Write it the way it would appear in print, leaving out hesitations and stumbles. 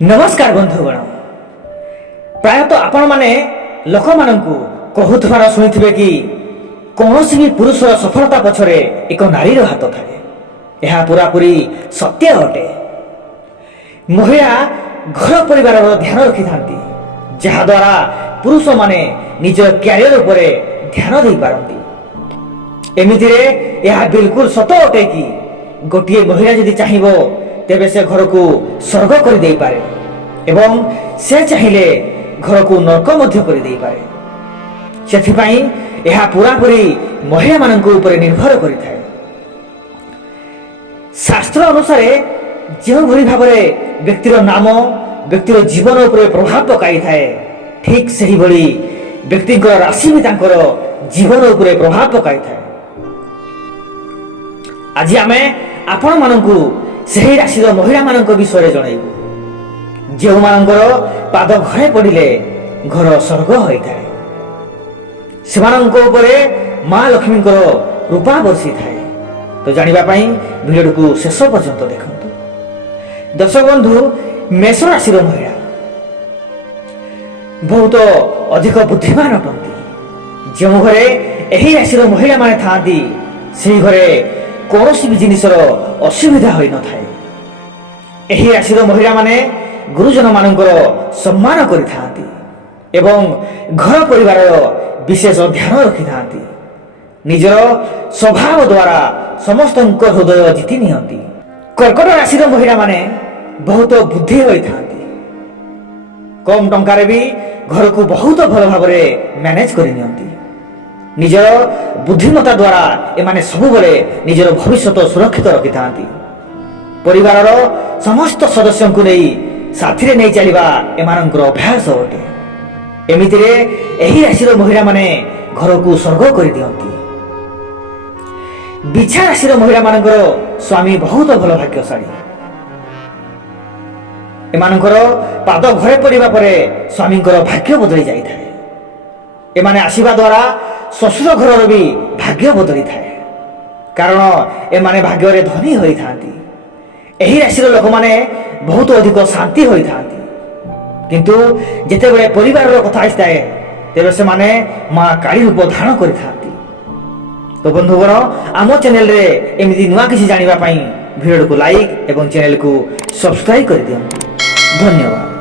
नमस्कार बंधुगण प्रायतः आपण माने लोक माननकु कहूथबार शुणिथिबे कि कौनसी भी पुरुषर सफलता पछरे एक नारीर हाथ थाए। यह पूरापूरी सत्य अटे। महिला घर परिवार ध्यान रखि थांती, जहा द्वारा पुरुष माने निज क्यारियर उपरे ध्यान दे पारंती। एमितिरे यह बिल्कुल सत अटे कि गोटिए महिला यदि चाहिबो तेबे से घर को स्वर्ग कर दे पारे एवं से चाहिए घर को नरक मध्य कर दे पारे। सेथिपाई यह पूरापूरी महिला मानक ऊपर निर्भर करिथाए। शास्त्र अनुसार जो भली भाबरे व्यक्तिर नाम व्यक्तिर जीवन उपर प्रभाव पकाई थाए, ठीक सही भली व्यक्तिଙ୍କର राशि भी तांकर जीवन उपर प्रभाव पकाई थाए। आज आमे आपण मानकु सही राशि महिला मानक विषय जनइबु, जो मानकर पाद घरे पड़िले घर स्वर्ग होता है। सेमानंक उपरे माँ लक्ष्मी रूपा बर्षी थाए। तो जानिबा पई वीडियो को शेष पर्यंत देखंतु। दर्शक बंधु, मेष राशि महिला बहुत अधिक बुद्धिमान अटंती। जो घरे एही राशि महिला माने थांती से घरे कौनसी भी जिनिसर असुविधा होई न थाए। एही राशिर महिला माने गुरुजन मानकर सम्मान करिथांती एवं घर परिवार विशेष ध्यान रखि थांती। निजर स्वभाव द्वारा समस्त हृदय जीति नियंती। कर्कट राशिर महिला माने बहुत बुद्धि होई थांती। कम टंकारे भी घर को बहुत भल भाबरे मैनेज करि नियंती। निजर बुद्धिमत्ता द्वारा एमाने सबुबले निजर भविष्य सुरक्षित रखि थांती। परिवार समस्त सदस्यों को नहीं साथी नहीं चलवा एमानंकर अभ्यास अटे। एमितिरे एही राशिर महिला माने घर को स्वर्ग कर दियंती। बिछा राशिर महिला मानकर स्वामी बहुत भल भाग्यशाली। एमानकर पाद घरे पड़िबा परे स्वामींकर भाग्य बदली जाई थाए। एमाने आसीबा द्वारा ससुर घर भी भाग्य बदली थाए, कारण एमाने भाग्य रे धनी होई थांती। एही राशिर लोक माने बहुत अधिक शांति होई थांती, किंतु जेते बेले परिवार रो कथा आइताए तेबे से माने मां काली रूप धारण करि थांती। तो बंधुगण, आम चैनल रे एमिति नुआ किछि जानिबा पई वीडियो को लाइक एवं चैनल को सब्सक्राइब कर दियंतु। धन्यवाद।